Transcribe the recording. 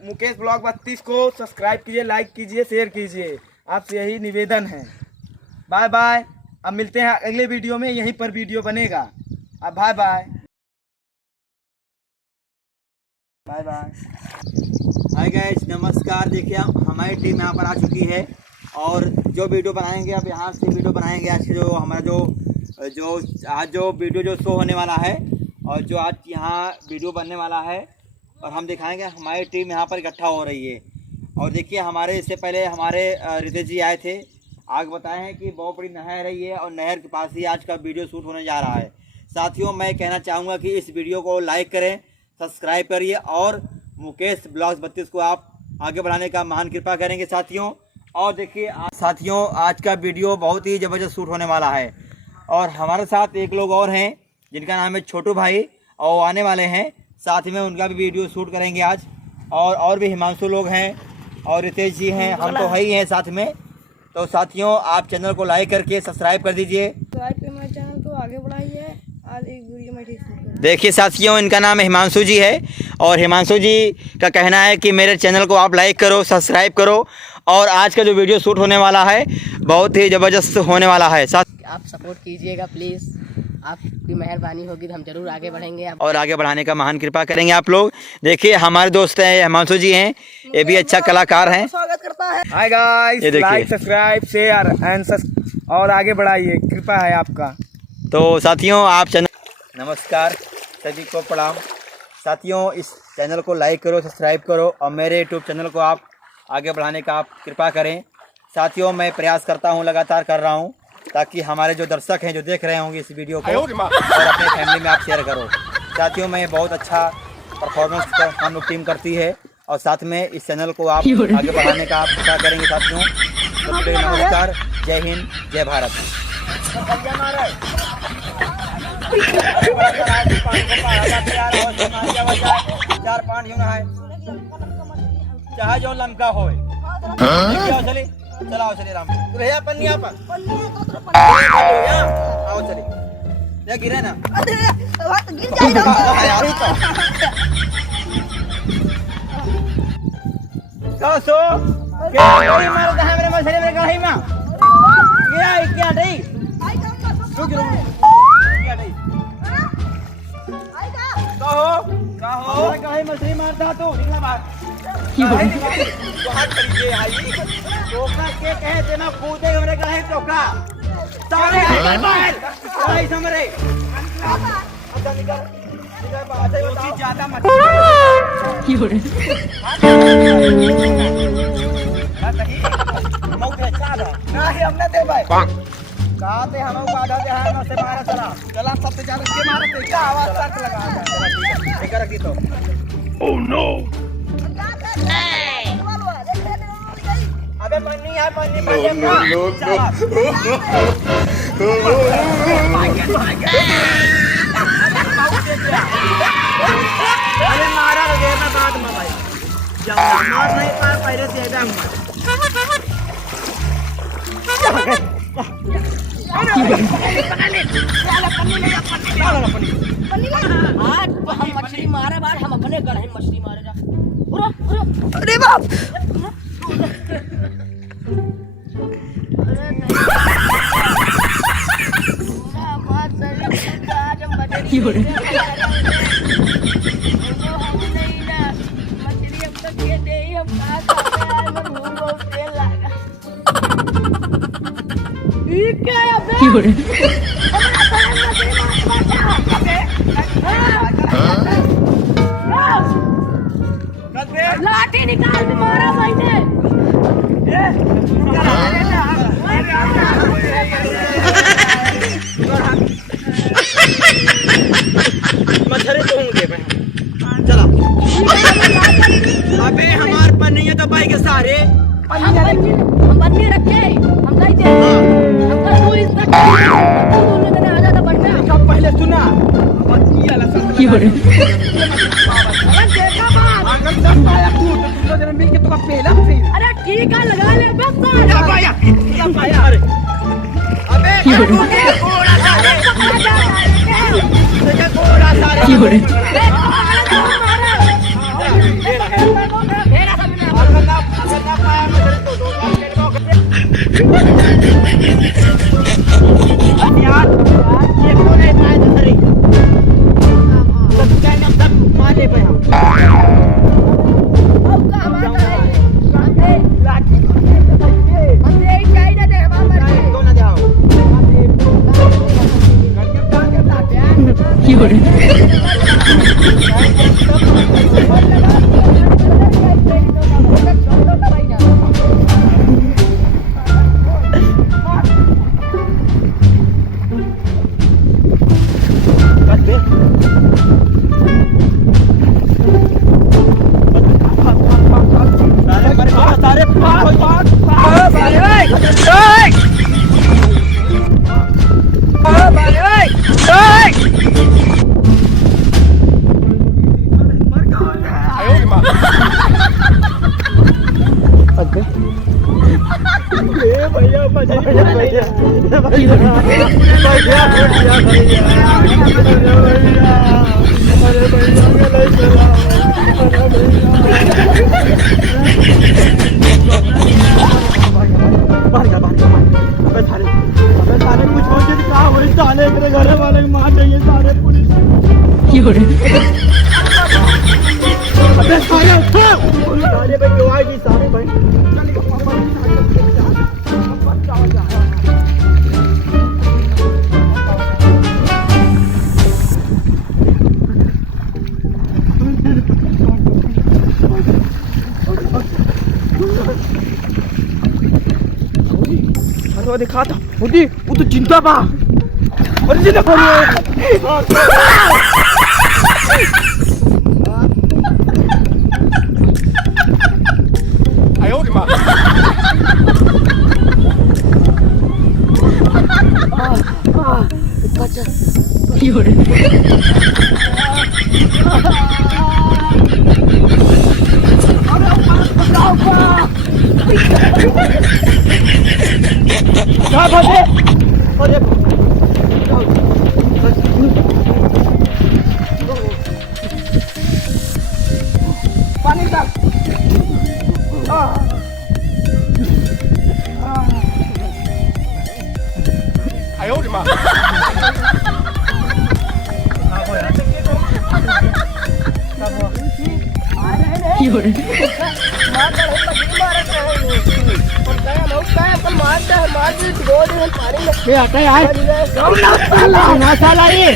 Mukesh blog 32 को subscribe कीजिए, like कीजिए, शेयर कीजिए। आपसे यही निवेदन है। Bye bye. अब मिलते हैं अगले वीडियो में, यहीं पर वीडियो बनेगा। अब bye bye bye bye. Hi guys, नमस्कार। देखिए हमारी टीम यहाँ पर आ चुकी है और जो वीडियो बनाएंगे अब यहाँ से वीडियो बनाएंगे। आज जो हमारा जो वीडियो जो शो होने वाला है और जो आज यहाँ वीडियो बनने वाला है और हम दिखाएंगे। हमारी टीम यहाँ पर इकट्ठा हो रही है और देखिए हमारे इससे पहले हमारे रितेश जी आए थे, आगे बताए हैं कि बहुत बड़ी नहर है ये और नहर के पास ही आज का वीडियो शूट होने जा रहा है। साथियों, मैं कहना चाहूँगा कि इस वीडियो को लाइक करें, सब्सक्राइब करिए और मुकेश ब्लॉग्स 32 को आप आगे बढ़ाने का महान कृपा करेंगे साथियों। और देखिए साथियों, आज का वीडियो बहुत ही ज़बरदस्त शूट होने वाला है और हमारे साथ एक लोग और हैं जिनका नाम है छोटू भाई और वो आने वाले हैं, साथ में उनका भी वीडियो शूट करेंगे आज। और भी हिमांशु लोग हैं और रितेश जी हैं, हम तो है ही हैं साथ में। तो साथियों, आप चैनल को लाइक करके सब्सक्राइब कर दीजिए, चैनल को आगे बढ़ाइए। आज एक वीडियो में देखिए साथियों, इनका नाम हिमांशु जी है और हिमांशु जी का कहना है कि मेरे चैनल को आप लाइक करो, सब्सक्राइब करो और आज का जो वीडियो शूट होने वाला है बहुत ही ज़बरदस्त होने वाला है। साथ आप सपोर्ट कीजिएगा प्लीज़, आपकी मेहरबानी होगी तो हम जरूर आगे बढ़ेंगे और आगे बढ़ाने का महान कृपा करेंगे आप लोग। देखिए हमारे दोस्त हैं हिमांशु जी हैं, ये भी अच्छा कलाकार हैं। स्वागत करता है। Hi guys, like subscribe share and और आगे बढ़ाइए, कृपा है आपका। तो साथियों, आप चैनल नमस्कार, सभी को प्रणाम। साथियों, इस चैनल को लाइक करो, सब्सक्राइब करो और मेरे यूट्यूब चैनल को आप आगे बढ़ाने का आप कृपा करें। साथियों, मैं प्रयास करता हूं, लगातार कर रहा हूं ताकि हमारे जो दर्शक हैं जो देख रहे होंगे इस वीडियो को और अपने फैमिली में आप शेयर करो। साथियों, मैं बहुत अच्छा परफॉर्मेंस हम लोग टीम करती है और साथ में इस चैनल को आप आगे बढ़ाने का आप कृपा करेंगे साथियों। तो नमस्कार, जय हिंद, जय भारत। चार पाँच चाहे जो लमका हो चलाओ चले राम भैया पन्निया पर आओ चले गिरे ना सो मारो कहाँ मेरे मछली मेरे कढ़ाई में क्या नहीं कहो कहीं मछली मारता तू निकला बाहर टोका के कहे तेना कूदे हमरे कहे टोका सारे बाहर कहीं समरे अच्छा निकल निकल ज्यादा मत की हो रे मौत है चाला नहीं हमने दे भाई कहा थे हम बाधा दे है से मारा चला सबसे ज्यादा के मारे थे क्या आवाज तक लगा ठीक रखी तो ओह नो अबे पन्नी है पन्नी अरे मारा देना बात में भाई जब मार नहीं पाए पहले से एकदम आज हम मछली मारे बाद हम अपने गढ़े में मछली मारे जा। अरे बाप मछली अब तक ये दे हम लाठी निकाल के मारा मैंने मछली तो होंगे चला अबे हमार पन्नी तो भाई के सारे हम बन्नी रखे हम नहीं थे हमका तू इसका दोनों जने आ जाता बढ़ में सब पहले सुना पत्नी वाला सब की हो रही देखा बात आगम दम पाया तू तो तुम लोग जने मिलके तो पहला फिर अरे ठीक है लगा ले बस क्या पाया अरे अबे घोड़ा सारे घोड़ा सारे की हो रही यार ये कौन है इतना इधर ही सब क्या नाम सब मारने पे हम अब का हमारा है हमने लाठी को कैसे बच्चे हमने यही चाहिए दे हमारा क्यों ना जाओ घर वाले मार देंगे सारे पुलिस अबे सारे भाई क्यों आएगी सारे भाई अरे दिखा था वो तो जिंदा बा अरे जिंदा पानी डाल आता यार साला ये